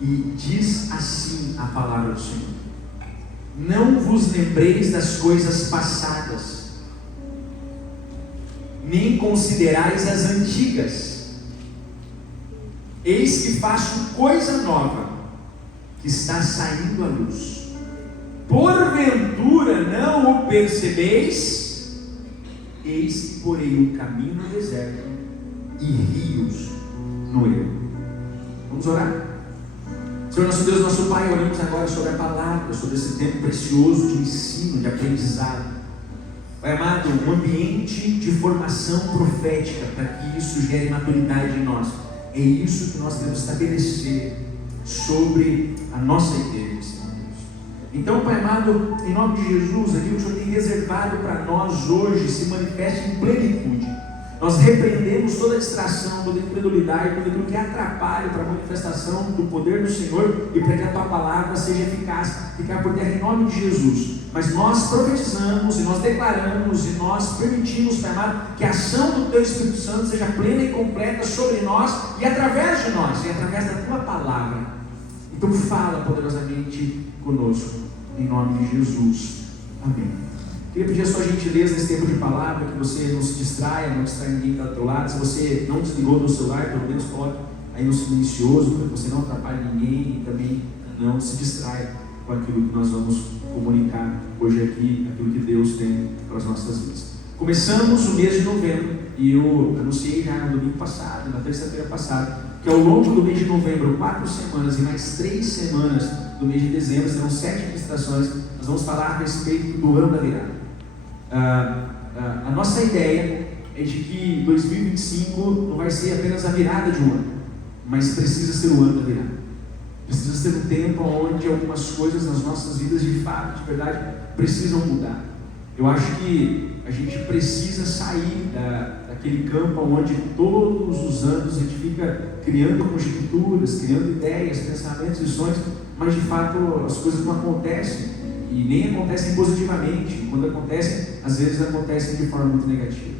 E diz assim a palavra do Senhor: não vos lembreis das coisas passadas, nem considerais as antigas. Eis que faço coisa nova, que está saindo à luz. Porventura não o percebeis? Eis que porei um caminho no deserto e rios no ermo. Vamos orar? Senhor nosso Deus, nosso Pai, oramos agora sobre a palavra, sobre esse tempo precioso de ensino, de aprendizado. Pai amado, um ambiente de formação profética, para que isso gere maturidade em nós. É isso que nós devemos estabelecer sobre a nossa igreja, Senhor Deus. Então, Pai amado, em nome de Jesus, aquilo que o Senhor tem reservado para nós hoje se manifeste em plenitude. Nós repreendemos toda distração, toda incredulidade, tudo aquilo que atrapalha para a manifestação do poder do Senhor e para que a Tua palavra seja eficaz, ficar por terra em nome de Jesus. Mas nós profetizamos e nós declaramos e nós permitimos, Pai amado, que a ação do Teu Espírito Santo seja plena e completa sobre nós e através de nós, e através da Tua palavra. Então fala poderosamente conosco, em nome de Jesus. Amém. Queria pedir a sua gentileza nesse tempo de palavra, que você não se distraia, não distraia ninguém que está do teu lado. Se você não desligou do celular, pelo menos coloque aí no silencioso, para que você não atrapalhe ninguém e também não se distraia com aquilo que nós vamos comunicar hoje aqui, aquilo que Deus tem para as nossas vidas. Começamos o mês de novembro e eu anunciei já no domingo passado, na terça-feira passada, que ao longo do mês de novembro, 4 semanas e mais 3 semanas do mês de dezembro, serão 7 ministrações. Nós vamos falar a respeito do ano da virada. A nossa ideia é de que 2025 não vai ser apenas a virada de um ano, mas precisa ser o ano da virada. Precisa ser um tempo onde algumas coisas nas nossas vidas de fato, de verdade, precisam mudar. Eu acho que a gente precisa sair daquele campo onde todos os anos a gente fica criando conjecturas, criando ideias, pensamentos e sonhos, mas de fato as coisas não acontecem. E nem acontecem positivamente. Quando acontecem, às vezes acontecem de forma muito negativa.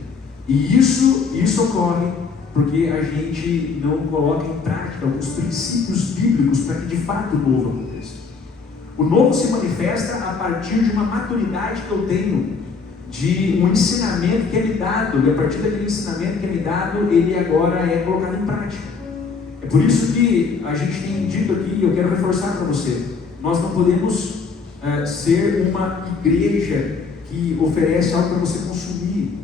E isso ocorre porque a gente não coloca em prática alguns princípios bíblicos para que de fato o novo aconteça. O novo se manifesta a partir de uma maturidade que eu tenho, de um ensinamento que é me dado, e a partir daquele ensinamento que é me dado, ele agora é colocado em prática. É por isso que a gente tem dito aqui, e eu quero reforçar para você, nós não podemos ser uma igreja que oferece algo para você consumir,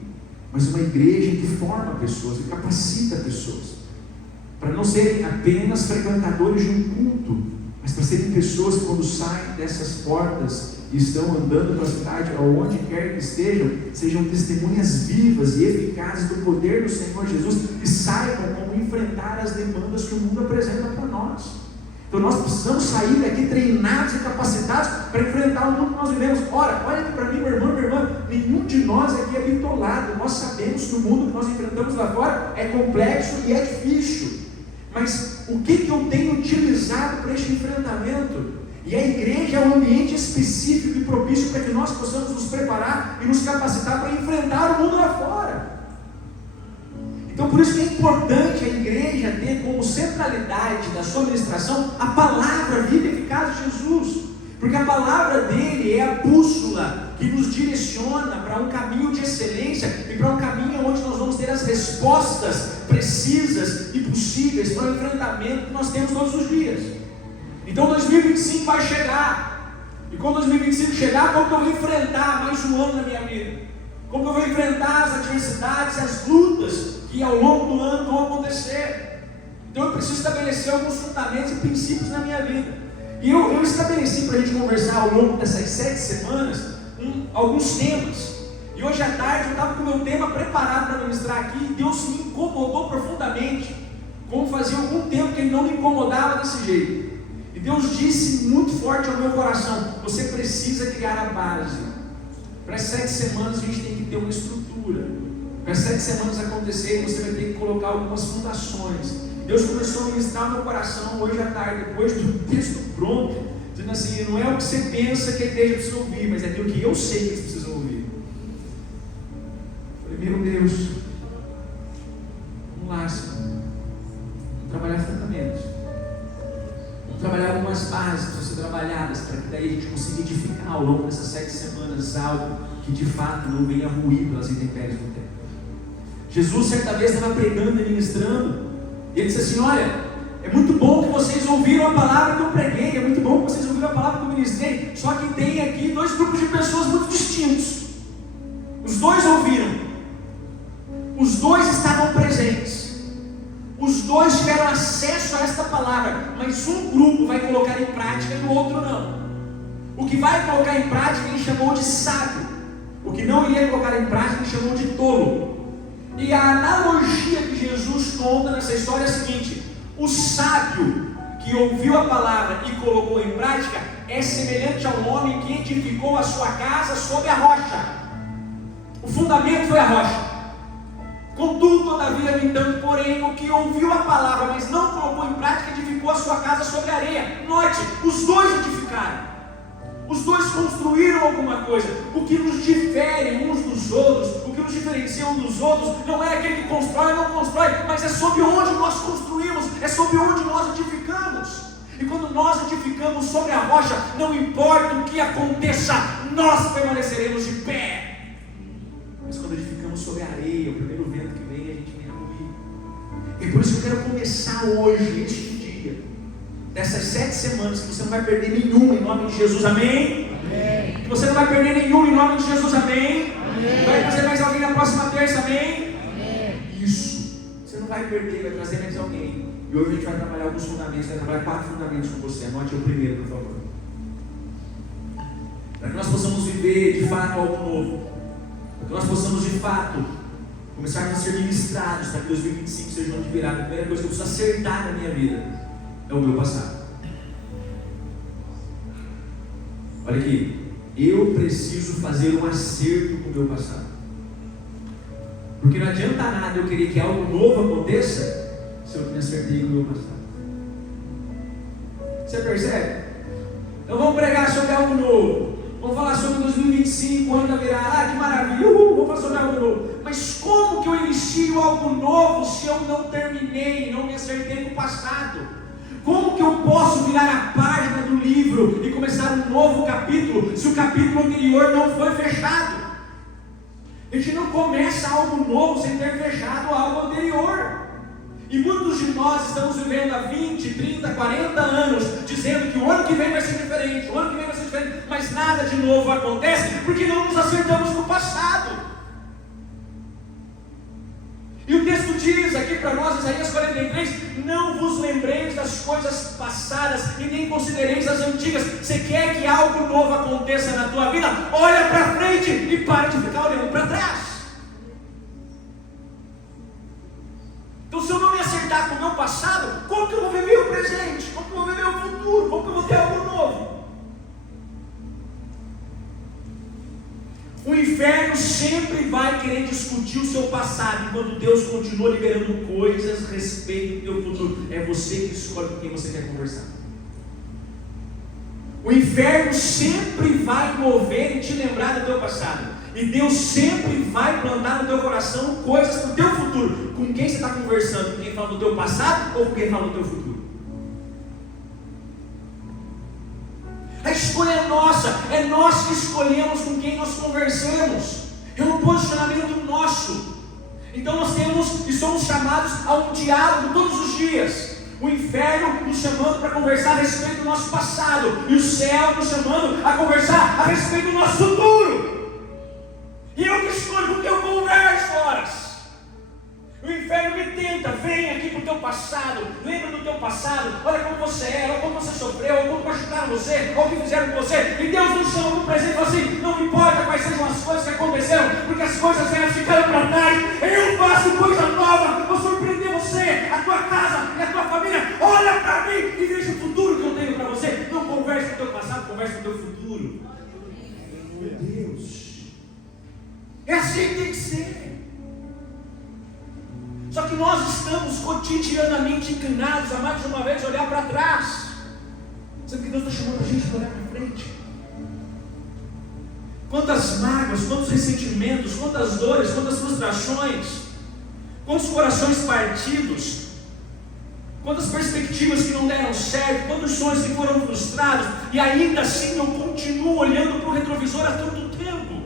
mas uma igreja que forma pessoas, que capacita pessoas, para não serem apenas frequentadores de um culto, mas para serem pessoas que quando saem dessas portas e estão andando pela cidade, aonde quer que estejam, sejam testemunhas vivas e eficazes do poder do Senhor Jesus, e saibam como enfrentar as demandas que o mundo apresenta para nós. Então nós precisamos sair daqui treinados e capacitados para enfrentar o mundo que nós vivemos. Ora, olha aqui para mim, meu irmão, minha irmã, nenhum de nós aqui é bitolado. Nós sabemos que o mundo que nós enfrentamos lá fora é complexo e é difícil. Mas o que eu tenho utilizado para este enfrentamento? E a igreja é um ambiente específico e propício para que nós possamos nos preparar e nos capacitar para enfrentar o mundo lá fora. Então por isso que é importante a igreja ter como centralidade da sua ministração a palavra viva e eficaz de Jesus, porque a palavra dele é a bússola que nos direciona para um caminho de excelência e para um caminho onde nós vamos ter as respostas precisas e possíveis para o enfrentamento que nós temos todos os dias. Então 2025 vai chegar, e quando 2025 chegar, como que eu vou enfrentar mais um ano na minha vida? Como eu vou enfrentar as adversidades, as lutas que ao longo do ano vão acontecer? Então eu preciso estabelecer alguns fundamentos e princípios na minha vida. E eu estabeleci para a gente conversar ao longo dessas 7 semanas alguns temas. E hoje à tarde eu estava com o meu tema preparado para ministrar aqui, e Deus me incomodou profundamente, como fazia algum tempo que Ele não me incomodava desse jeito. E Deus disse muito forte ao meu coração: você precisa criar a base. Para as 7 semanas a gente tem que ter uma estrutura. Para as 7 semanas acontecerem, você vai ter que colocar algumas fundações. Deus começou a ministrar no meu coração hoje à tarde, depois do texto pronto, dizendo assim: não é o que você pensa que a igreja precisa ouvir, mas é aquilo que eu sei que eles precisam ouvir. Eu falei: meu Deus, vamos lá, Senhor, vamos trabalhar fundamentos, vamos trabalhar algumas bases que precisam ser trabalhadas, para que daí a gente consiga edificar ao longo dessas 7 semanas algo que de fato não venha ruir pelas intempéries do tempo. Jesus certa vez estava pregando e ministrando, e ele disse assim: olha, é muito bom que vocês ouviram a palavra que eu preguei, é muito bom que vocês ouviram a palavra que eu ministrei, só que tem aqui 2 grupos de pessoas muito distintos. Os 2 ouviram, os 2 estavam presentes, os 2 tiveram acesso a esta palavra, mas um grupo vai colocar em prática e o outro não. O que vai colocar em prática ele chamou de sábio, o que não iria colocar em prática ele chamou de tolo. E a analogia que Jesus conta nessa história é a seguinte: o sábio que ouviu a palavra e colocou em prática é semelhante ao homem que edificou a sua casa sobre a rocha. O fundamento foi a rocha. Contudo, todavia, no entanto, porém, o que ouviu a palavra, mas não colocou em prática, edificou a sua casa sobre a areia. Note, os 2 edificaram. Os 2 construíram alguma coisa. O que nos difere uns dos outros, o que nos diferencia uns dos outros, não é aquele que constrói ou não constrói, mas é sobre onde nós construímos, é sobre onde nós edificamos. E quando nós edificamos sobre a rocha, não importa o que aconteça, nós permaneceremos de pé. Mas quando edificamos sobre a areia, o primeiro vento que vem, a gente vem a ruir. E por isso eu quero começar hoje, este dia, dessas 7 semanas, que você não vai perder nenhuma em nome de Jesus, amém? Amém. Que você não vai perder nenhuma em nome de Jesus, amém? Amém. Vai trazer mais alguém na próxima terça, amém? Amém. Isso, você não vai perder, vai trazer mais alguém. E hoje a gente vai trabalhar alguns fundamentos, vai trabalhar 4 fundamentos com você. Anote o primeiro, por favor. Para que nós possamos viver de fato algo novo, para que nós possamos de fato começarmos a ser ministrados, para que 2025 seja um ano de virada. A primeira coisa que eu preciso acertar na minha vida é o meu passado. Olha aqui, eu preciso fazer um acerto com o meu passado, porque não adianta nada eu querer que algo novo aconteça se eu não me acertei com o meu passado. Você percebe? Então vamos pregar sobre algo novo, vamos falar sobre 2025, ano da virada, que maravilha, vamos falar sobre algo novo. Mas como que eu inicio algo novo se eu não terminei, não me acertei com o passado? Como que eu posso virar a página do livro e começar um novo capítulo se o capítulo anterior não foi fechado? A gente não começa algo novo sem ter fechado algo anterior. E muitos de nós estamos vivendo há 20, 30, 40 anos dizendo que o ano que vem vai ser diferente, o ano que vem vai ser diferente, mas nada de novo acontece porque não nos acertamos com o passado. E o texto diz aqui para nós, Isaías 43, não vos lembreis das coisas passadas e nem considereis as antigas. Você quer que algo novo aconteça na tua vida? Olha para frente e para de ficar olhando para trás. Então, se eu não me acertar com o meu passado, como que eu vou viver o presente? Como que eu vou viver o futuro? Como que eu vou ter algo novo? O inferno sempre vai querer discutir o seu passado, enquanto Deus continua liberando coisas a respeito do teu futuro. É você que escolhe com quem você quer conversar. O inferno sempre vai mover e te lembrar do teu passado. E Deus sempre vai plantar no teu coração coisas para o teu futuro. Com quem você está conversando? Com quem fala do teu passado ou com quem fala do teu futuro? A escolha é nossa, é nós que escolhemos com quem nós conversamos. É um posicionamento nosso. Então nós temos e somos chamados a um diálogo todos os dias. O inferno nos chamando para conversar a respeito do nosso passado, e o céu nos chamando a conversar a respeito do nosso futuro. E eu que escolho com quem eu converso, horas. O inferno me tenta, vem aqui para o teu passado, lembra do teu passado, olha como você era, ou como você sofreu, ou como machucaram você, ou o que fizeram com você. E Deus nos chama para o presente e fala assim, não importa quais sejam as coisas que aconteceram, porque as coisas velhas ficaram para trás, eu faço coisa nova, vou surpreender você, a tua casa e a tua família. Olha para mim e veja o futuro que eu tenho para você. Não converse com o teu passado, converse com o teu futuro. Meu Deus, é assim que tem que ser. Só que nós estamos cotidianamente inclinados a mais de uma vez olhar para trás, sendo que Deus está chamando a gente para olhar para frente. Quantas mágoas, quantos ressentimentos, quantas dores, quantas frustrações, quantos corações partidos, quantas perspectivas que não deram certo, quantos sonhos que foram frustrados, e ainda assim eu continuo olhando para o retrovisor a todo tempo.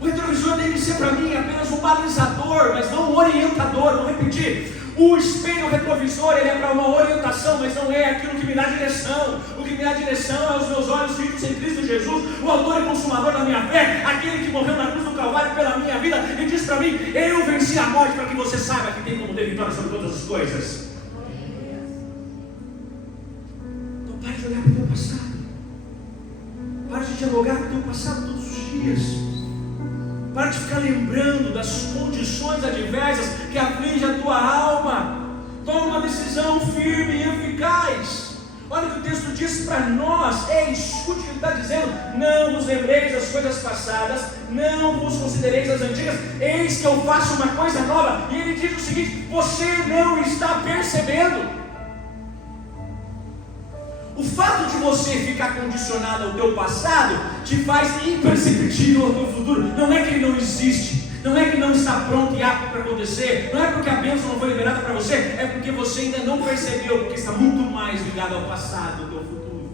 O retrovisor deve ser para mim apenas um balizador, mas não um orientador. Vou repetir: o espelho retrovisor, ele é para uma orientação, mas não é aquilo que me dá direção. O que me dá direção é os meus olhos fitos em Cristo Jesus, o autor e consumador da minha fé, aquele que morreu na cruz do Calvário pela minha vida, e diz para mim: eu venci a morte, para que você saiba que tem como ter vitória sobre todas as coisas. Então pare de olhar para o teu passado, pare de dialogar com o teu passado todos os dias. Para de ficar lembrando das condições adversas que afligem a tua alma. Toma uma decisão firme e eficaz. Olha o que o texto diz para nós. Escute o que ele está dizendo: não vos lembreis das coisas passadas, não vos considereis as antigas, eis que eu faço uma coisa nova. E ele diz o seguinte: você não está percebendo. O fato de você ficar condicionado ao teu passado te faz imperceptível ao teu futuro. Não é que ele não existe, não é que não está pronto e apto para acontecer, não é porque a bênção não foi liberada para você, é porque você ainda não percebeu, porque está muito mais ligado ao passado do teu futuro.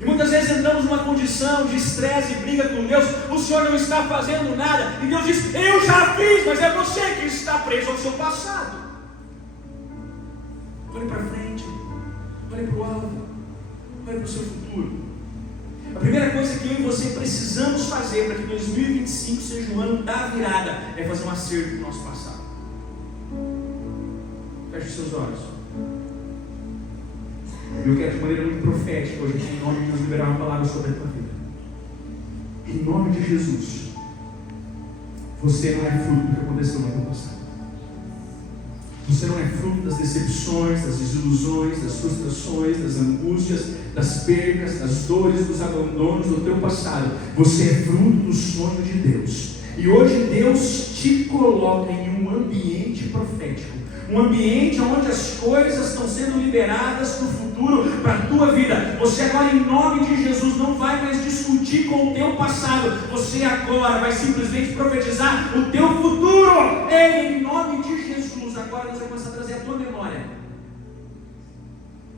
E muitas vezes entramos numa condição de estresse e briga com Deus: o Senhor não está fazendo nada, e Deus diz: eu já fiz, mas é você que está preso ao seu passado. Olhe para frente, olhe para o alvo, olhe para o seu futuro. A primeira coisa que eu e você precisamos fazer para que 2025 seja um ano da virada é fazer um acerto do nosso passado. Feche os seus olhos. Eu quero de maneira muito profética hoje, em nome de Deus, liberar uma palavra sobre a tua vida. Em nome de Jesus, você não é fruto do que aconteceu no teu passado. Você não é fruto das decepções, das desilusões, das frustrações, das angústias, das percas, das dores, dos abandonos do teu passado. Você é fruto do sonho de Deus. E hoje Deus te coloca em um ambiente profético, um ambiente onde as coisas estão sendo liberadas para o futuro, para a tua vida. Você agora, em nome de Jesus, não vai mais discutir com o teu passado. Você agora vai simplesmente profetizar o teu futuro. Em nome de Jesus. Agora Deus vai começar a trazer à tua memória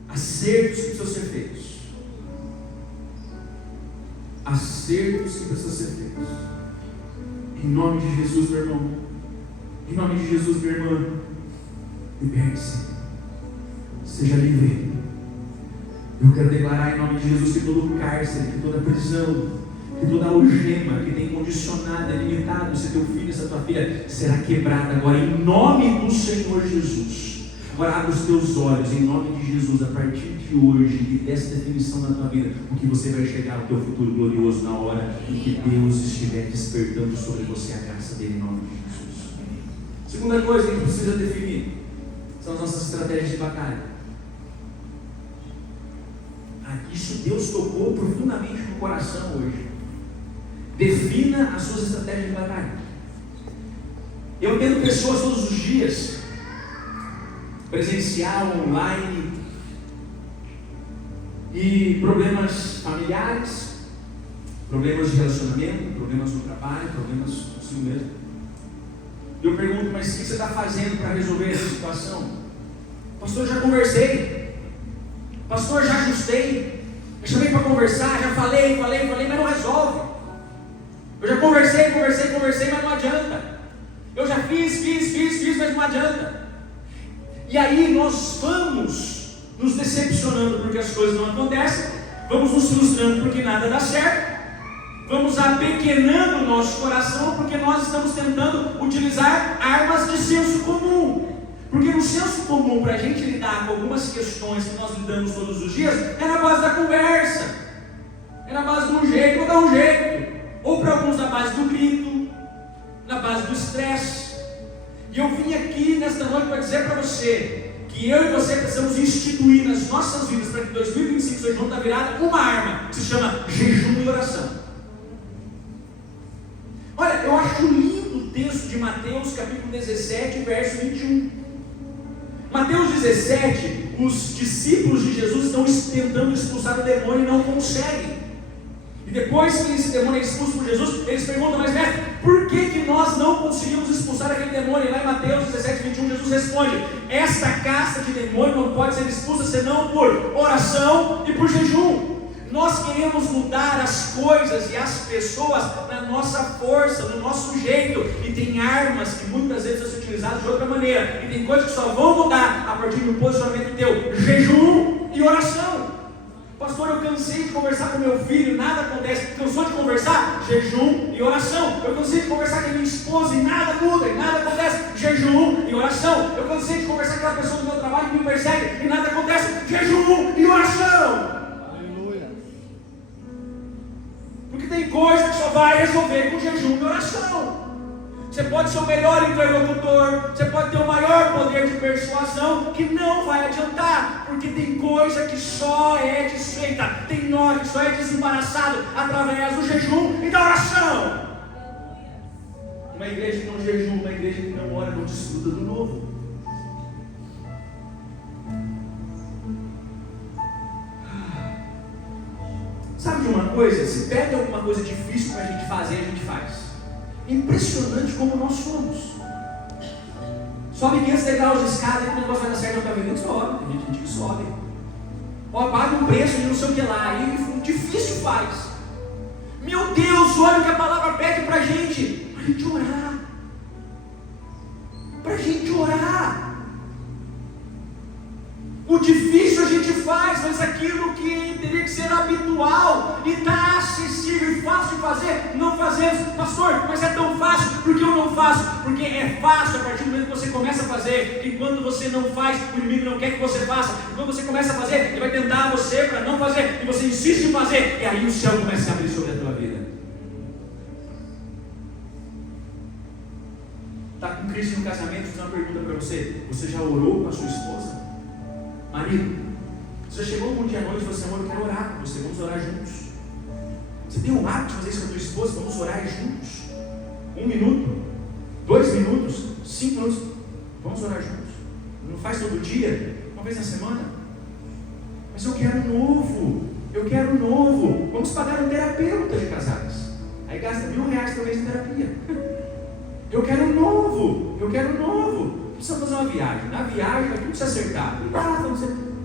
acertos que precisam ser feitos. Acertos que precisam ser feitos. Em nome de Jesus, meu irmão. Em nome de Jesus, minha irmã. Liberte-se. Seja livre. Eu quero declarar em nome de Jesus que todo cárcere, que toda prisão, que toda algema que tem condicionado, limitado esse teu filho, essa tua filha, será quebrada agora em nome do Senhor Jesus. Agora abre os teus olhos em nome de Jesus, a partir de hoje, e dessa definição da tua vida, o que você vai chegar ao teu futuro glorioso na hora em que Deus estiver despertando sobre você a graça dele em nome de Jesus. Segunda coisa que a gente precisa definir são as nossas estratégias de batalha. Isso Deus tocou profundamente no coração hoje. Defina as suas estratégias de batalha. Eu atendo pessoas todos os dias, presencial, online, e problemas familiares, problemas de relacionamento, problemas no trabalho, problemas consigo mesmo. Eu pergunto: mas o que você está fazendo para resolver essa situação? Pastor, já conversei. Pastor, já ajustei. Eu chamei para conversar, já falei, mas não resolve. Eu já conversei, mas não adianta. Eu já fiz, mas não adianta. E aí nós vamos nos decepcionando porque as coisas não acontecem, vamos nos frustrando porque nada dá certo, vamos apequenando o nosso coração porque nós estamos tentando utilizar armas de senso comum. Porque no senso comum, para a gente lidar com algumas questões que nós lidamos todos os dias, é na base da conversa, é na base de um jeito ou dar um jeito, ou para alguns na base do grito, na base do estresse. E eu vim aqui nesta noite para dizer para você que eu e você precisamos instituir nas nossas vidas, para que 2025 seja junto da virada, uma arma que se chama jejum e oração. Olha, eu acho lindo o texto de Mateus capítulo 17, verso 21. Mateus 17, os discípulos de Jesus estão tentando expulsar o demônio e não conseguem. E depois que esse demônio é expulso por Jesus, eles perguntam, mas mestre, por que nós não conseguimos expulsar aquele demônio? E lá em Mateus 17, 21, Jesus responde, esta casta de demônio não pode ser expulsa senão por oração e por jejum. Nós queremos mudar as coisas e as pessoas na nossa força, no nosso jeito, e tem armas que muitas vezes são utilizadas de outra maneira, e tem coisas que só vão mudar a partir de um posicionamento teu, jejum e oração. Pastor, eu cansei de conversar com meu filho, nada acontece. Cansou de conversar? Jejum e oração. Eu cansei de conversar com a minha esposa e nada muda, e nada acontece. Jejum e oração. Eu cansei de conversar com aquela pessoa do meu trabalho que me persegue e nada acontece. Jejum e oração. Aleluia. Porque tem coisa que só vai resolver com jejum e oração. Você pode ser o melhor interlocutor, você pode ter o maior poder de persuasão, que não vai adiantar, porque tem coisa que só é desfeita, tem nó que só é desembaraçado através do jejum e da oração. Uma igreja que não jejum, uma igreja que não ora, não desfruta do novo. Sabe de uma coisa? Se pede alguma coisa difícil para a gente fazer, a gente faz. Impressionante como nós somos. Sobe 500 degraus de escada e o negócio vai dar certo na tua vida. Sobe, tem gente que sobe. Ó, paga um preço de não sei o que lá. E difícil faz. Meu Deus, olha o que a palavra pede pra gente. Pra gente orar. Pra gente orar. O difícil a gente faz, mas aquilo que teria que ser habitual e está acessível e fácil de fazer, não fazemos. Pastor, mas é tão fácil, por que eu não faço? Porque é fácil a partir do momento que você começa a fazer, e quando você não faz, o inimigo não quer que você faça, e quando você começa a fazer, ele vai tentar você para não fazer, e você insiste em fazer, e aí o céu começa a abrir sobre a tua vida. Está com crise no casamento, vou fazer uma pergunta para você. Você já orou com a sua esposa? Marido, você já chegou um dia à noite e falou assim, amor, eu quero orar com você, vamos orar juntos. Você tem o hábito de fazer isso com a tua esposa, vamos orar juntos. 1 minuto, 2 minutos, 5 minutos, vamos orar juntos. Não faz todo dia, uma vez na semana. Mas eu quero novo, vamos pagar um terapeuta de casais. Aí gasta R$1.000 por mês em terapia. Eu quero novo. Precisa fazer uma viagem. Na viagem vai tudo se acertar.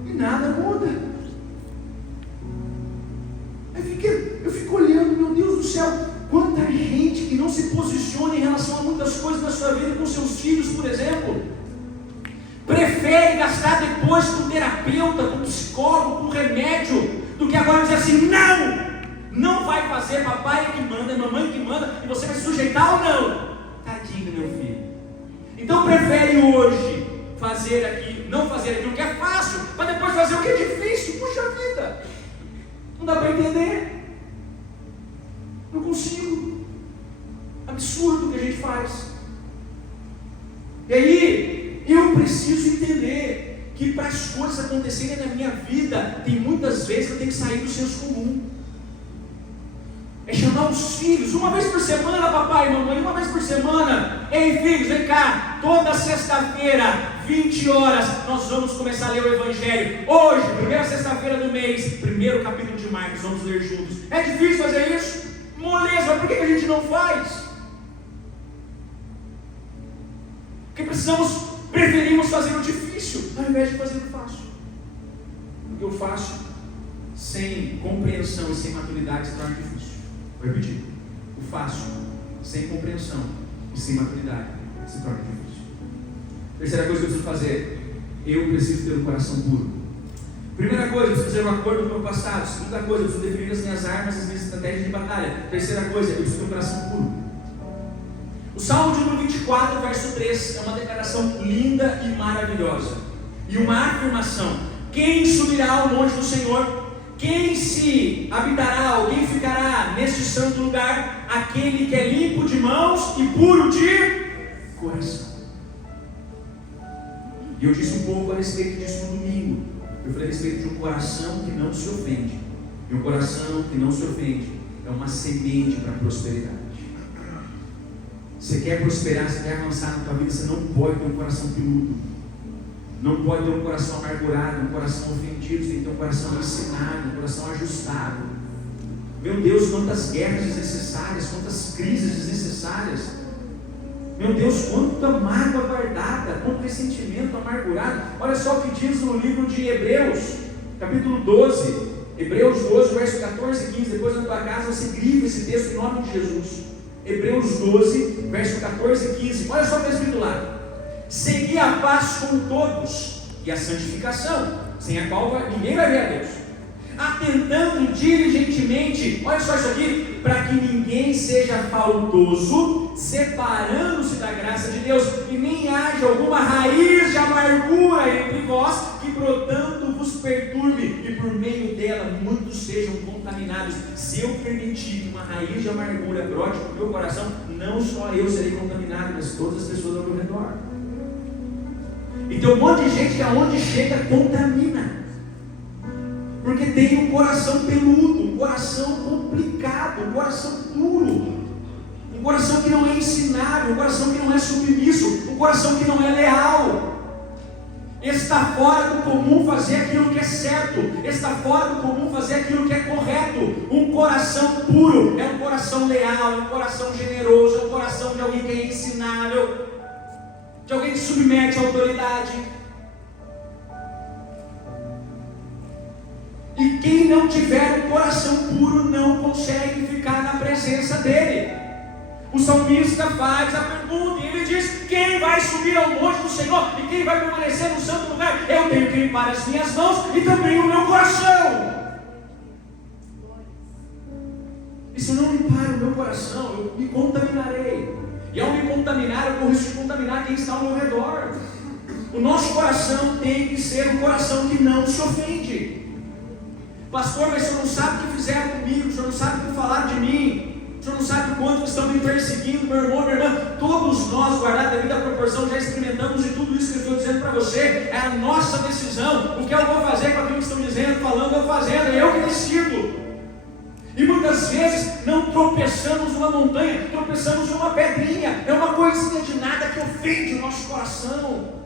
E nada muda. Eu fico olhando, meu Deus do céu, quanta gente que não se posiciona em relação a muitas coisas na sua vida, com seus filhos, por exemplo. Prefere gastar depois com terapeuta, com psicólogo, com remédio, do que agora dizer assim, não vai fazer, papai é que manda, mamãe que manda, e você vai se sujeitar ou não? Tadinho do meu filho. Então prefere hoje não fazer aquilo que é fácil, para depois fazer o que é difícil. Puxa vida, não dá para entender. Não consigo. Absurdo o que a gente faz. E aí, eu preciso entender que para as coisas acontecerem na minha vida, tem muitas vezes que eu tenho que sair do senso comum. É chamar os filhos, uma vez por semana, papai e mamãe, uma vez por semana. Ei filhos, vem cá, toda sexta-feira, 20 horas, nós vamos começar a ler o Evangelho. Hoje, primeira sexta-feira do mês, primeiro capítulo de Marcos, vamos ler juntos. É difícil fazer isso? Moleza, mas por que a gente não faz? Porque preferimos fazer o difícil, ao invés de fazer o fácil. Porque o fácil, sem compreensão e sem maturidade, se torna difícil. Vou repetir. O fácil, sem compreensão e sem maturidade, se torna difícil. Terceira coisa que eu preciso fazer, eu preciso ter um coração puro. Primeira coisa, eu preciso fazer um acordo com o meu passado. Segunda coisa, eu preciso definir as minhas armas, as minhas estratégias de batalha. Terceira coisa, eu preciso ter um coração puro. O Salmo de número 24, verso 3, é uma declaração linda e maravilhosa. E uma afirmação: quem subirá ao monte do Senhor? Quem se habitará, ou quem ficará neste santo lugar? Aquele que é limpo de mãos e puro de coração. E eu disse um pouco a respeito disso no domingo. Eu falei a respeito de um coração que não se ofende. E um coração que não se ofende é uma semente para a prosperidade. Você quer prosperar, você quer avançar na tua vida, você não pode ter um coração peludo. Não pode ter um coração amargurado, um coração ofendido. Você tem que ter um coração ensinado, um coração ajustado. Meu Deus, quantas guerras desnecessárias, quantas crises desnecessárias. Meu Deus, quanta mágoa guardada, quanto ressentimento amargurado. Olha só o que diz no livro de Hebreus, capítulo 12. Hebreus 12, verso 14 e 15. Depois na tua casa você grifa esse texto em nome de Jesus. Hebreus 12, verso 14 e 15. Olha só o que está escrito lá: segui a paz com todos e a santificação, sem a qual ninguém vai ver a Deus, atentando diligentemente, olha só isso aqui, para que ninguém seja faltoso, separando-se da graça de Deus, e nem haja alguma raiz de amargura entre vós, que brotando vos perturbe, e por meio dela muitos sejam contaminados. Se eu permitir que uma raiz de amargura brote no meu coração, não só eu serei contaminado, mas todas as pessoas ao meu redor. E tem um monte de gente que aonde chega contamina, porque tem um coração peludo, um coração complicado, um coração duro, um coração que não é ensinável, um coração que não é submisso, um coração que não é leal. Está fora do comum fazer aquilo que é certo, está fora do comum fazer aquilo que é correto. Um coração puro é um coração leal, é um coração generoso, é um coração de alguém que é ensinável, de alguém que submete à autoridade. E quem não tiver um coração puro não consegue ficar na presença dele. O salmista faz a pergunta e ele diz: quem vai subir ao monte do Senhor e quem vai permanecer no santo lugar? Eu tenho que limpar as minhas mãos e também o meu coração. E se eu não limpar o meu coração, eu me contaminarei. E ao me contaminar, eu corro risco de contaminar quem está ao meu redor. O nosso coração tem que ser um coração que não se ofende. Pastor, mas o senhor não sabe o que fizeram comigo, o senhor não sabe o que falaram de mim, o senhor não sabe o quanto estão me perseguindo, meu irmão, minha irmã. Todos nós, guardados a devida proporção, já experimentamos, e tudo isso que eu estou dizendo para você é a nossa decisão. O que eu vou fazer com aquilo que estão dizendo, falando ou fazendo, é eu que decido. E muitas vezes não tropeçamos numa montanha, tropeçamos numa pedrinha, é uma coisinha de nada que ofende o nosso coração.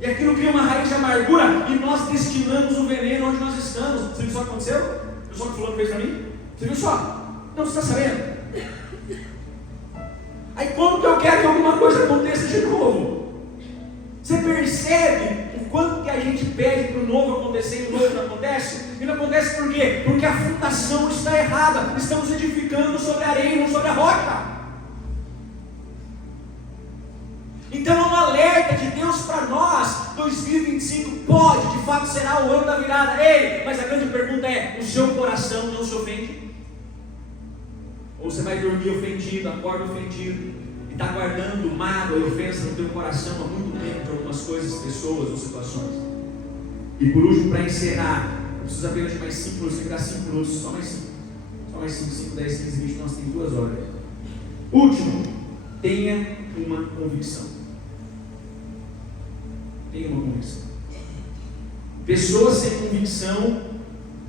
E aquilo cria uma raiz de amargura e nós destinamos o veneno onde nós estamos. Você viu só o que aconteceu? Viu só o que fulano fez para mim? Você viu só? Não, você está sabendo? Aí como que eu quero que alguma coisa aconteça de novo? Você percebe o quanto que a gente pede para o novo acontecer e o novo não acontece? E não acontece por quê? Porque a fundação está errada. Estamos edificando sobre a areia e não sobre a rocha. Então é um alerta de Deus para nós. 2025 pode, de fato será o ano da virada. Ei, mas a grande pergunta é: o seu coração não se ofende? Ou você vai dormir ofendido, acorda ofendido, e está guardando mágoa e ofensa no teu coração há muito tempo de algumas coisas, pessoas ou situações? E por último, para encerrar, eu preciso apenas de mais 5 minutos, ficar 5 minutos, só mais 5. Só mais 5, 10, 15, 20, nós temos 2 horas. Último, tenha uma convicção. Tenha uma convicção. Pessoas sem convicção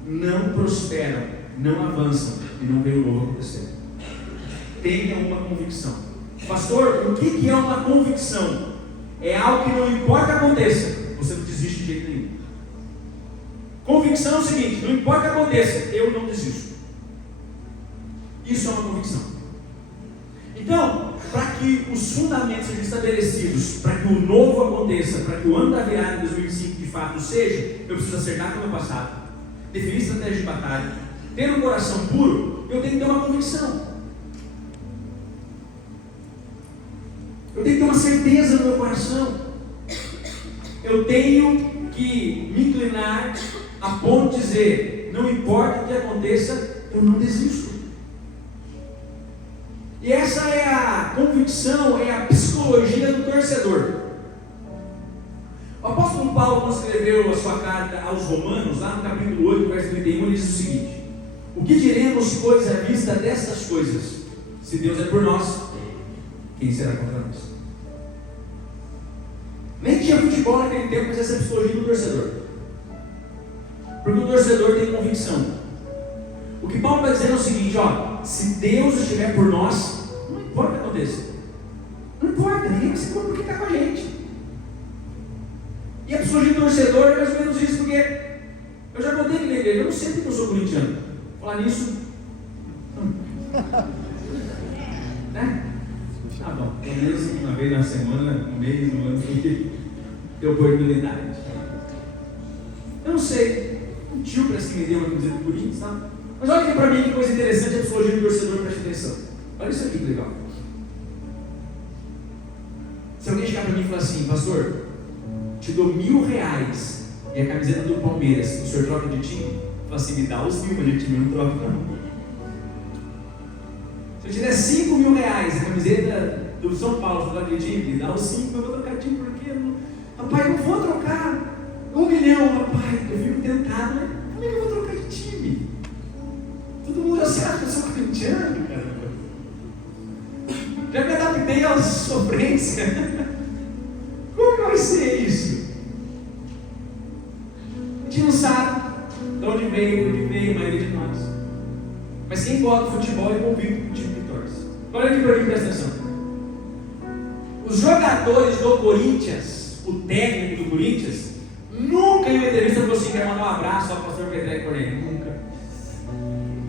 não prosperam, não avançam e não veem o novo acontecer. Tenha uma convicção. Pastor, o que é uma convicção? É algo que não importa o que aconteça, você não desiste de jeito nenhum. Convicção é o seguinte: não importa o que aconteça, eu não desisto. Isso é uma convicção. Então, para que os fundamentos sejam estabelecidos, para que o novo aconteça, para que o ano da virada de 2005 de fato seja, eu preciso acertar com o meu passado, definir estratégia de batalha, ter um coração puro. Eu tenho que ter uma convicção. Eu tenho que ter uma certeza no meu coração. Eu tenho que me inclinar a ponto de dizer: não importa o que aconteça, eu não desisto. E essa é a convicção, é a psicologia do torcedor. O apóstolo Paulo, quando escreveu a sua carta aos Romanos, lá no capítulo 8, verso 31, ele diz o seguinte: o que diremos, pois, à vista destas coisas? Se Deus é por nós, quem será contra nós? Nem tinha futebol naquele tempo, mas essa é a psicologia do torcedor. Porque o torcedor tem convicção. O que Paulo está dizendo é o seguinte: ó, se Deus estiver por nós, não importa o que aconteça. Não importa, ninguém vai ser contra porque está com a gente. E a psicologia do torcedor é mais ou menos isso, porque eu já contei que na igreja, eu não sei porque eu sou corintiano. Falar nisso, Né? Tá bom, pelo menos uma vez na semana, um mês, um ano, tem oportunidade. Eu não sei, um tio parece que me deu uma camiseta do Corinthians, tá? Mas olha aqui pra mim que coisa interessante, a psicologia do torcedor, preste atenção. Olha isso aqui que legal. Se alguém chegar para mim e falar assim, pastor, te dou R$1.000 e a camiseta do Palmeiras, o senhor troca de time? Fala assim, me dá os 1.000, mas de time eu não troco não. Se eu te der R$5.000 a camiseta do São Paulo, troca de time, me dá os 5, eu vou trocar de time, porque rapaz, eu não vou trocar 1 milhão, rapaz, eu fico tentado, né? Como é que eu vou trocar de time? Todo mundo assim, acha que eu sou corintiano, caramba. Já me adaptei à sofrência. Como que vai ser isso? A gente não sabe de onde veio a maioria de nós. Mas quem gosta de futebol é convicto com o time que torce. Olha aqui para mim, presta atenção. Os jogadores do Corinthians, o técnico do Corinthians, nunca em uma entrevista falou assim, quero mandar um abraço ao pastor Pedro Cornélio. Nunca.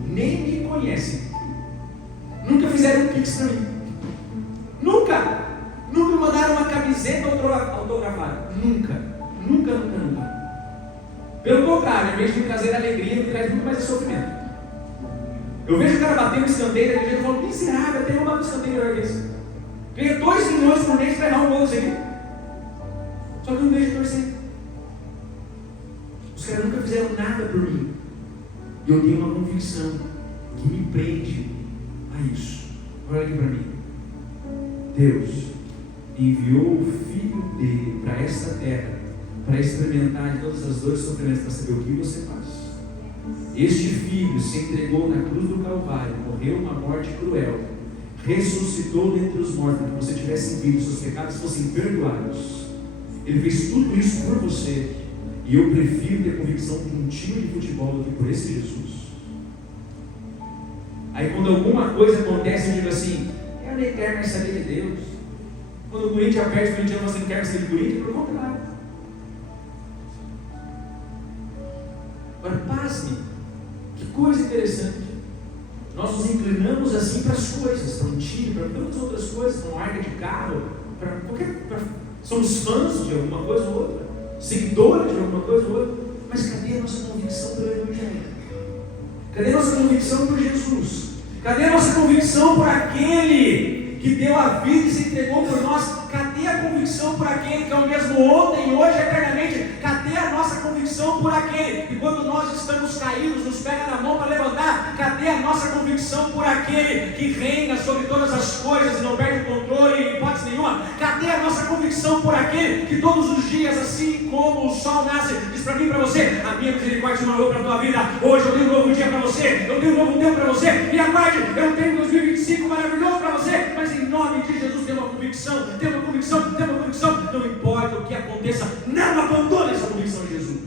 Nem me conhecem. Nunca fizeram um pix para mim. Nunca me mandaram uma camiseta autografada. Nunca. Pelo contrário, em vez de me trazer alegria, me traz muito mais sofrimento. Eu vejo o cara batendo no escanteio, daquele jeito, eu falo, miserável, até roubado no escanteio melhor que esse. Ganha 2 milhões por mês para errar um gol desse aqui. Só que eu não deixo de torcer. Os caras nunca fizeram nada por mim. E eu tenho uma convicção que me prende a isso. Olha aqui para mim. Deus enviou o Filho dele para esta terra, para experimentar de todas as dores e sofrimentos, para saber o que você faz. Este Filho se entregou na cruz do Calvário, morreu uma morte cruel, ressuscitou dentre os mortos, para que você tivesse vida, seus pecados fossem perdoados. Ele fez tudo isso por você, e eu prefiro ter convicção por um time de futebol do que por esse Jesus. Aí quando alguma coisa acontece, eu digo assim, eu nem quero mais saber de Deus. Quando o Corinthians aperta, o Corinthians você não quer mais saber de Corinthians, pelo contrário. Agora, pasme, que coisa interessante. Nós nos inclinamos assim para as coisas, para um time, para tantas outras coisas, para uma marca de carro, para qualquer. Somos fãs de alguma coisa ou outra, seguidores de alguma coisa ou outra, mas cadê a nossa convicção pelo Evangelho? Cadê a nossa convicção por Jesus? Cadê a nossa convicção por aquele que deu a vida e se entregou por nós? Cadê a convicção por aquele que é o mesmo ontem, hoje, eternamente? Cadê a nossa convicção por aquele que quando nós estamos caídos, nos pega na mão para levantar? Cadê a nossa convicção por aquele que reina sobre todas as coisas e não perde o controle em hipótese nenhuma? Cadê a nossa convicção por aquele que todos os dias, assim como o sol nasce, diz para mim e para você, a minha misericórdia não é para a tua vida, hoje eu tenho um novo dia para você, eu tenho um novo tempo para você, e aguarde, eu tenho 2025 maravilhoso para você, mas em nome de Jesus tem uma convicção, não importa o que aconteça, não abandone essa convicção de Jesus.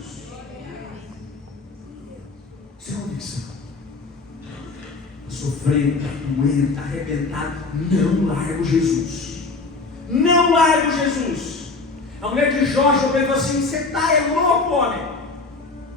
Isso é convicção. Sofrendo, está doendo, está arrebentado, não largo Jesus. Não largo Jesus. A mulher de Jó chegou para ele e falou assim: você está louco, homem?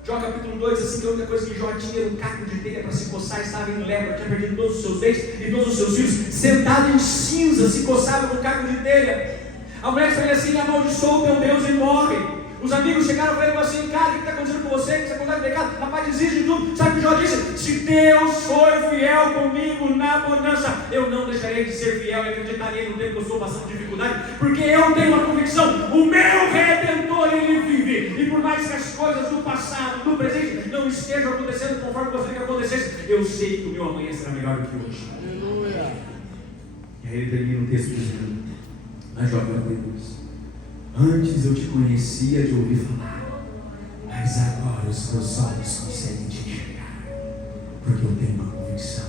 Jó capítulo 2 diz assim que a única coisa que Jó tinha era um caco de telha para se coçar, estava em lepra, tinha perdido todos os seus dentes e todos os seus filhos, sentado em cinza, se coçava com um caco de telha. A mulher disse assim: amaldiçoa o teu Deus e morre. Os amigos chegaram para ele e falaram assim: cara, o que está acontecendo com você? Que você acontece de pecado? Rapaz, desiste de tudo. Sabe o que Jó disse? Se Deus foi fiel comigo na bonança, eu não deixarei de ser fiel e acreditarei no tempo que eu estou passando dificuldade, porque eu tenho uma convicção: o meu Redentor, ele vive. E por mais que as coisas do passado, do presente, não estejam acontecendo conforme eu gostaria que acontecesse, eu sei que o meu amanhã será melhor do que hoje. Aleluia. E aí ele termina o texto dizendo: mas Jó vai Deus, antes eu te conhecia de ouvir falar, mas agora os meus olhos conseguem te enxergar, porque eu tenho uma convicção.